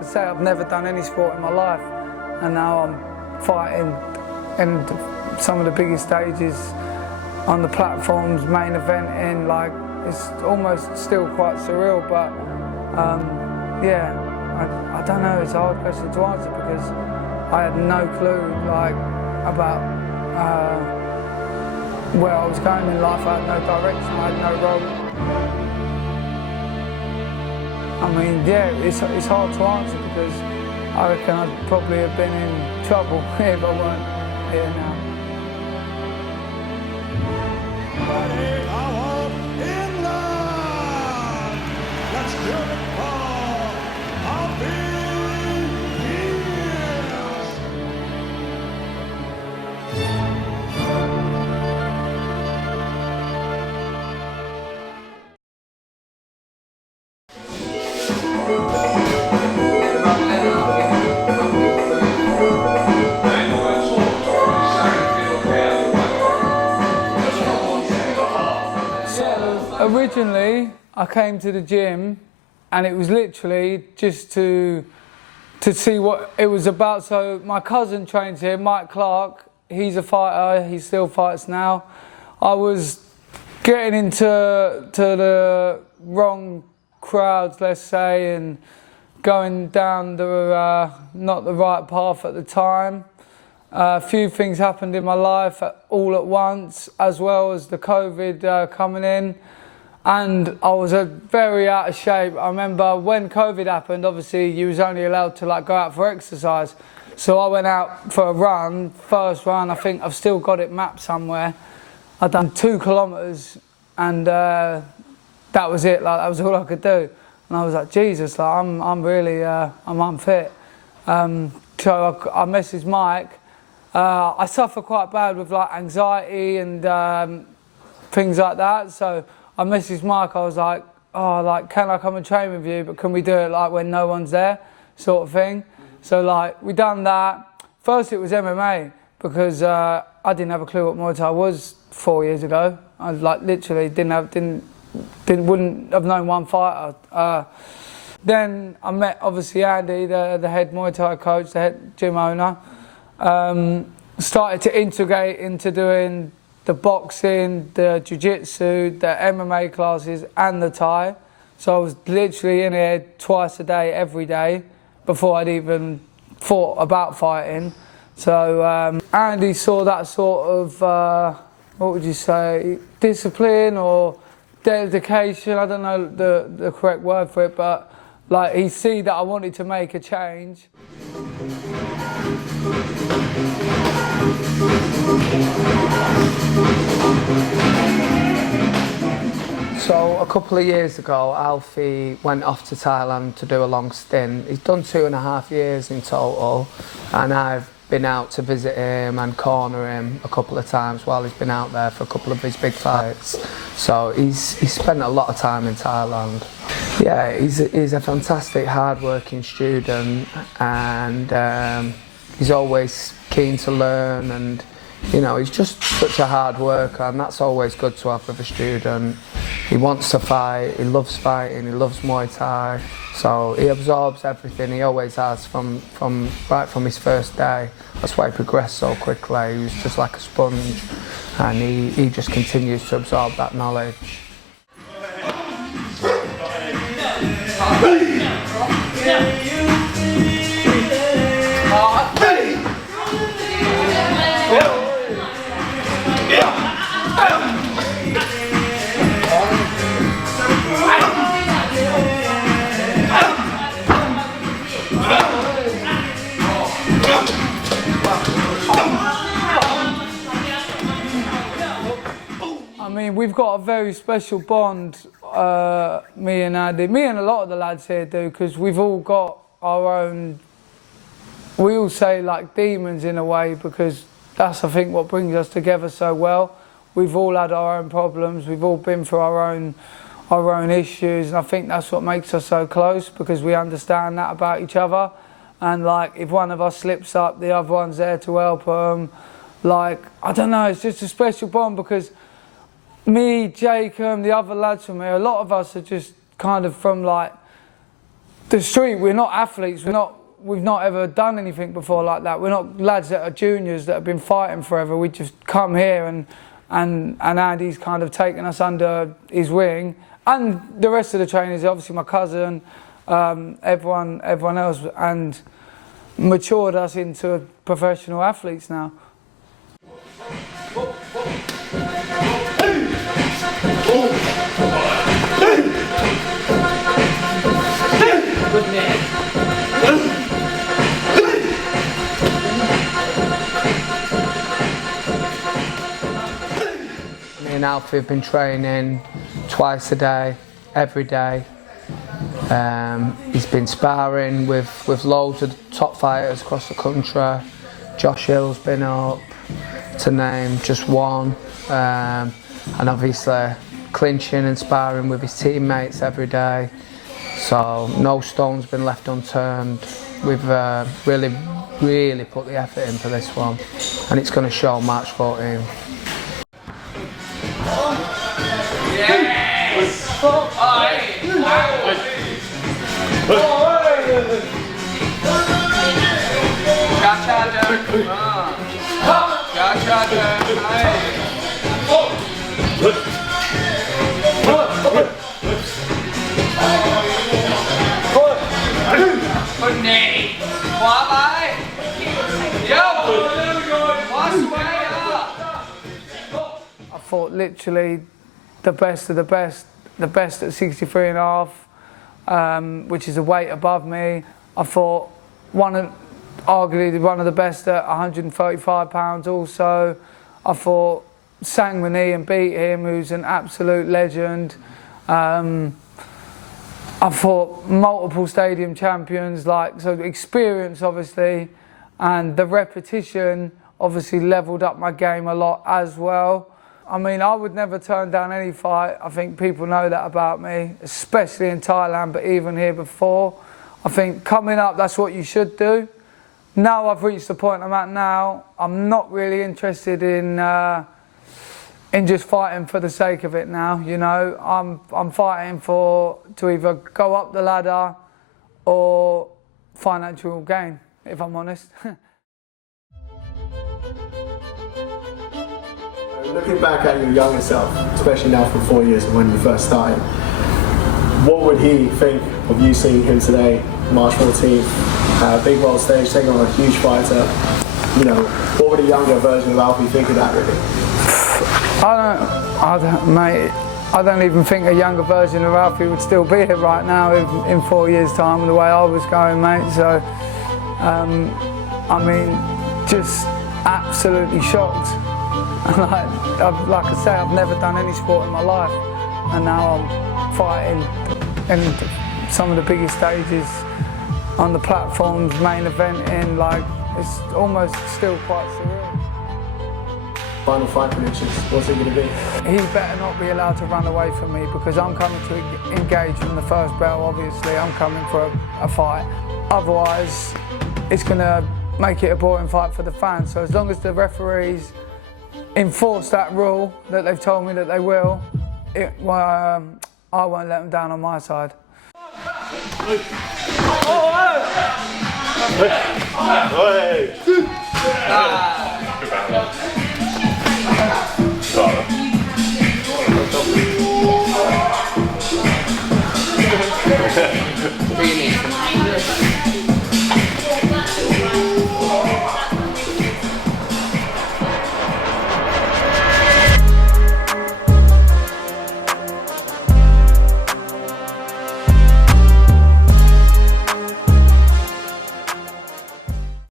I say, I've never done any sport in my life, and now I'm fighting in some of the biggest stages on the platforms, main eventing. Like, it's almost still quite surreal, but yeah, I don't know, it's a hard question to answer because I had no clue like about where I was going in life. I had no direction, I had no role. I mean, yeah, it's hard to answer because I reckon I'd probably have been in trouble if I weren't here now. Let's do it for Alfie Originally, I came to the gym and it was literally just to see what it was about. So my cousin trains here, Mike Clark. He's a fighter, he still fights now. I was getting into the wrong crowds, let's say, and going down the not the right path at the time. A few things happened in my life all at once, as well as the COVID coming in. And I was very out of shape. I remember when COVID happened, obviously you was only allowed to like go out for exercise. So I went out for a run, first run, I think I've still got it mapped somewhere. I'd done 2 kilometres and that was it, like that was all I could do. And I was like, Jesus, like I'm really, I'm unfit. So I messaged Mike. I suffer quite bad with like anxiety and things like that. So I messaged Mike, I was like, oh, like, can I come and train with you, but can we do it like when no one's there, sort of thing. So like, we done that. First it was MMA, because I didn't have a clue what Muay Thai was 4 years ago. I like literally wouldn't have known one fighter. Then I met obviously Andy, the head Muay Thai coach, the head gym owner. Started to integrate into doing the boxing, the jiu-jitsu, the MMA classes and the Thai. So I was literally in here twice a day, every day, before I'd even thought about fighting. So Andy saw that sort of, what would you say, discipline or dedication, I don't know the correct word for it, but like he see that I wanted to make a change. So a couple of years ago, Alfie went off to Thailand to do a long stint. He's done 2.5 years in total, and I've been out to visit him and corner him a couple of times while he's been out there for a couple of his big fights. So he's spent a lot of time in Thailand. Yeah, he's a fantastic, hard-working student, and he's always keen to learn, and you know, he's just such a hard worker, and that's always good to have with a student. He wants to fight, he loves fighting, he loves Muay Thai, so he absorbs everything. He always has right from his first day. That's why he progressed so quickly. He was just like a sponge, and he just continues to absorb that knowledge. I mean, we've got a very special bond, me and Andy. Me and a lot of the lads here do, because we've all got our own, we all say like demons in a way, because that's, I think, what brings us together so well. We've all had our own problems, we've all been through our own issues, and I think that's what makes us so close, because we understand that about each other. And like, if one of us slips up, the other one's there to help them. Like, I don't know, it's just a special bond, because me, Jacob, the other lads from here, a lot of us are just kind of from like the street, we're not athletes, we've not ever done anything before like that. We're not lads that are juniors that have been fighting forever. We just come here and Andy's kind of taken us under his wing. And the rest of the trainers, obviously my cousin, everyone else, and matured us into professional athletes now. Me and Alfie have been training twice a day, every day. He's been sparring with loads of top fighters across the country. Josh Hill's been up, to name just one. And obviously clinching and sparring with his teammates every day. So no stone's been left unturned. We've really put the effort in for this one, and it's going to show March 14. I fought literally the best of the best at 63 and a half, which is a weight above me. I fought arguably one of the best at 135 pounds also. I fought Sangmani and beat him, who's an absolute legend. I fought multiple stadium champions, so experience obviously, and the repetition obviously leveled up my game a lot as well. I mean, I would never turn down any fight. I think people know that about me, especially in Thailand, but even here before. I think coming up, that's what you should do. Now I've reached the point I'm at now, I'm not really interested in just fighting for the sake of it now, you know. I'm fighting to either go up the ladder or financial gain, if I'm honest. Looking back at your younger self, especially now from 4 years and when you first started, what would he think of you seeing him today, March 14th, big world stage, taking on a huge fighter? You know, what would a younger version of Alfie think of that, really? Mate, I don't even think a younger version of Alfie would still be here right now in 4 years' time, the way I was going, mate. So, I mean, just absolutely shocked. Like I say, I've never done any sport in my life, and now I'm fighting in some of the biggest stages on the platforms, main eventing. It's almost still quite surreal. Final fight predictions, what's it going to be? He better not be allowed to run away from me, because I'm coming to engage from the first bell, obviously. I'm coming for a fight. Otherwise, it's going to make it a boring fight for the fans. So as long as the referees enforce that rule that they've told me that they will, I won't let them down on my side. Oh,